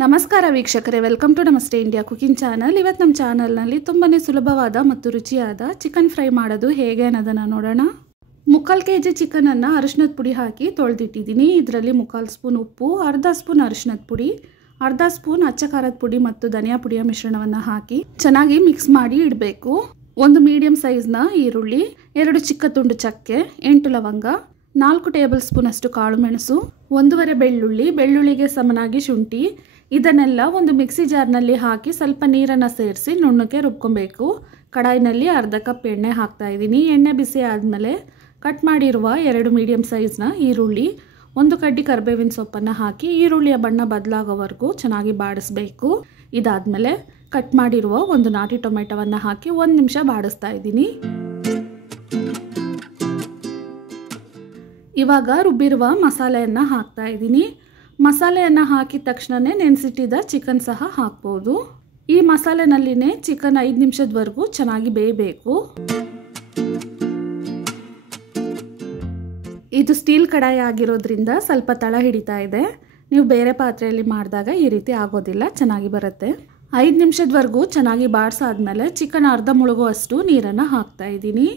ನಮಸ್ಕಾರ ವೀಕ್ಷಕರೇ, welcome to ನಮಸ್ತೆ ಇಂಡಿಯಾ ಕುಕಿಂಗ್ ಚಾನಲ್. ಇವತ್ತು ನಮ್ಮ ಚಾನಲ್ನಲ್ಲಿ ತುಂಬಾ ಸುಲಭವಾದ ಮತ್ತು ರುಚಿಯಾದ ಚಿಕನ್ ಫ್ರೈ ಮಾಡೋದು ಹೇಗೆ ಅನ್ನೋದನ್ನು ನೋಡೋಣ. 3/4 kg ಚಿಕನನ್ನು ಅರಿಶಿನದ ಪುಡಿ ಹಾಕಿ ತೊಳೆದಿಟ್ಟಿದ್ದೀನಿ. ಇದರಲ್ಲಿ 3/4 ಸ್ಪೂನ್ ಉಪ್ಪು, ಅರ್ಧ ಸ್ಪೂನ್ ಅರಿಶಿನದ ಪುಡಿ, ಅರ್ಧ ಸ್ಪೂನ್ ಅಚ್ಚ ಖಾರದ ಪುಡಿ ಮತ್ತು ಧನಿಯಾ ಪುಡಿಯ ಮಿಶ್ರಣವನ್ನು ಹಾಕಿ ಚೆನ್ನಾಗಿ ಮಿಕ್ಸ್ ಮಾಡಿ ಇಡಬೇಕು. ಒಂದು ಮೀಡಿಯಂ ಸೈಜ್ನ ಈರುಳ್ಳಿ, 2 ಚಿಕ್ಕ ತುಂಡು ಚಕ್ಕೆ, 8 ಲವಂಗ, 4 ಟೇಬಲ್ ಸ್ಪೂನ್ ಅಷ್ಟು ಕಾಳು ಮೆಣಸು, 1/2 ಬೆಳ್ಳುಳ್ಳಿ, ಬೆಳ್ಳುಳ್ಳಿಗೆ ಸಮನಾಗಿ ಶುಂಠಿ, ಇದನ್ನೆಲ್ಲ ಒಂದು ಮಿಕ್ಸಿ ಜಾರ್ನಲ್ಲಿ ಹಾಕಿ ಸ್ವಲ್ಪ ನೀರನ್ನು ಸೇರಿಸಿ ನುಣ್ಣಗೆ ರುಬ್ಕೊಬೇಕು. ಕಡಾಯಿನಲ್ಲಿ ಅರ್ಧ ಕಪ್ ಎಣ್ಣೆ ಹಾಕ್ತಾ ಇದ್ದೀನಿ. ಎಣ್ಣೆ ಬಿಸಿ ಆದಮೇಲೆ ಕಟ್ ಮಾಡಿರುವ 2 ಮೀಡಿಯಂ ಸೈಜ್ನ ಈರುಳ್ಳಿ, 1 ಕಡ್ಡಿ ಕರಿಬೇವಿನ ಸೊಪ್ಪನ್ನು ಹಾಕಿ ಈರುಳ್ಳಿಯ ಬಣ್ಣ ಬದಲಾಗೋವರೆಗೂ ಚೆನ್ನಾಗಿ ಬಾಡಿಸ್ಬೇಕು. ಇದಾದಮೇಲೆ ಕಟ್ ಮಾಡಿರುವ 1 ನಾಟಿ ಟೊಮೆಟೊವನ್ನು ಹಾಕಿ 1 ನಿಮಿಷ ಬಾಡಿಸ್ತಾ ಇದ್ದೀನಿ. ಇವಾಗ ರುಬ್ಬಿರುವ ಮಸಾಲೆಯನ್ನು ಹಾಕ್ತಾ ಇದ್ದೀನಿ. ಮಸಾಲೆಯನ್ನು ಹಾಕಿದ ತಕ್ಷಣವೇ ನೆನೆಸಿಟ್ಟಿದ್ದ ಚಿಕನ್ ಸಹ ಹಾಕ್ಬೋದು. ಈ ಮಸಾಲೆನಲ್ಲಿನೇ ಚಿಕನ್ 5 ನಿಮಿಷದವರೆಗೂ ಚೆನ್ನಾಗಿ ಬೇಯಬೇಕು. ಇದು ಸ್ಟೀಲ್ ಕಡಾಯಿ ಆಗಿರೋದ್ರಿಂದ ಸ್ವಲ್ಪ ತಳ ಹಿಡಿತಾ ಇದೆ. ನೀವು ಬೇರೆ ಪಾತ್ರೆಯಲ್ಲಿ ಮಾಡಿದಾಗ ಈ ರೀತಿ ಆಗೋದಿಲ್ಲ, ಚೆನ್ನಾಗಿ ಬರುತ್ತೆ. 5 ನಿಮಿಷದವರೆಗೂ ಚೆನ್ನಾಗಿ ಬಾಡಿಸಾದ್ಮೇಲೆ ಚಿಕನ್ ಅರ್ಧ ಮುಳುಗುವಷ್ಟು ನೀರನ್ನು ಹಾಕ್ತಾ ಇದ್ದೀನಿ.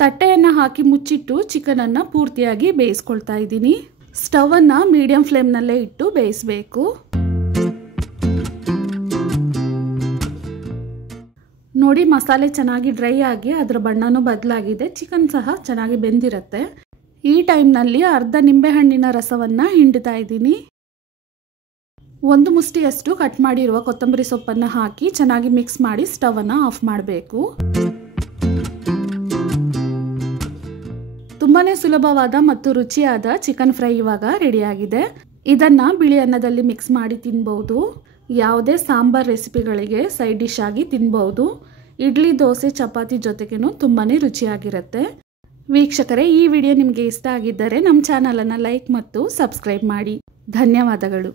ತಟ್ಟೆಯನ್ನು ಹಾಕಿ ಮುಚ್ಚಿಟ್ಟು ಚಿಕನನ್ನು ಪೂರ್ತಿಯಾಗಿ ಬೇಯಿಸ್ಕೊಳ್ತಾ ಇದ್ದೀನಿ. ಸ್ಟವನ್ನು ಮೀಡಿಯಂ ಫ್ಲೇಮ್ನಲ್ಲೇ ಇಟ್ಟು ಬೇಯಿಸಬೇಕು. ನೋಡಿ, ಮಸಾಲೆ ಚೆನ್ನಾಗಿ ಡ್ರೈ ಆಗಿ ಅದರ ಬಣ್ಣನೂ ಬದಲಾಗಿದೆ. ಚಿಕನ್ ಸಹ ಚೆನ್ನಾಗಿ ಬೆಂದಿರುತ್ತೆ. ಈ ಟೈಮ್ನಲ್ಲಿ ಅರ್ಧ ನಿಂಬೆಹಣ್ಣಿನ ರಸವನ್ನು ಹಿಂಡ್ತಾ ಇದ್ದೀನಿ. 1 ಮುಷ್ಟಿಯಷ್ಟು ಕಟ್ ಮಾಡಿರುವ ಕೊತ್ತಂಬರಿ ಸೊಪ್ಪನ್ನು ಹಾಕಿ ಚೆನ್ನಾಗಿ ಮಿಕ್ಸ್ ಮಾಡಿ ಸ್ಟವನ್ನು ಆಫ್ ಮಾಡಬೇಕು. ತುಂಬಾ ಸುಲಭವಾದ ಮತ್ತು ರುಚಿಯಾದ ಚಿಕನ್ ಫ್ರೈ ಇವಾಗ ರೆಡಿಯಾಗಿದೆ. ಇದನ್ನು ಬಿಳಿ ಅನ್ನದಲ್ಲಿ ಮಿಕ್ಸ್ ಮಾಡಿ ತಿನ್ಬೋದು. ಯಾವುದೇ ಸಾಂಬಾರ್ ರೆಸಿಪಿಗಳಿಗೆ ಸೈಡ್ ಡಿಶ್ ಆಗಿ ತಿನ್ಬೋದು. ಇಡ್ಲಿ, ದೋಸೆ, ಚಪಾತಿ ಜೊತೆಗೇನು ತುಂಬಾ ರುಚಿಯಾಗಿರುತ್ತೆ. ವೀಕ್ಷಕರೇ, ಈ ವಿಡಿಯೋ ನಿಮಗೆ ಇಷ್ಟ ಆಗಿದ್ದರೆ ನಮ್ಮ ಚಾನಲನ್ನು ಲೈಕ್ ಮತ್ತು ಸಬ್ಸ್ಕ್ರೈಬ್ ಮಾಡಿ. ಧನ್ಯವಾದಗಳು.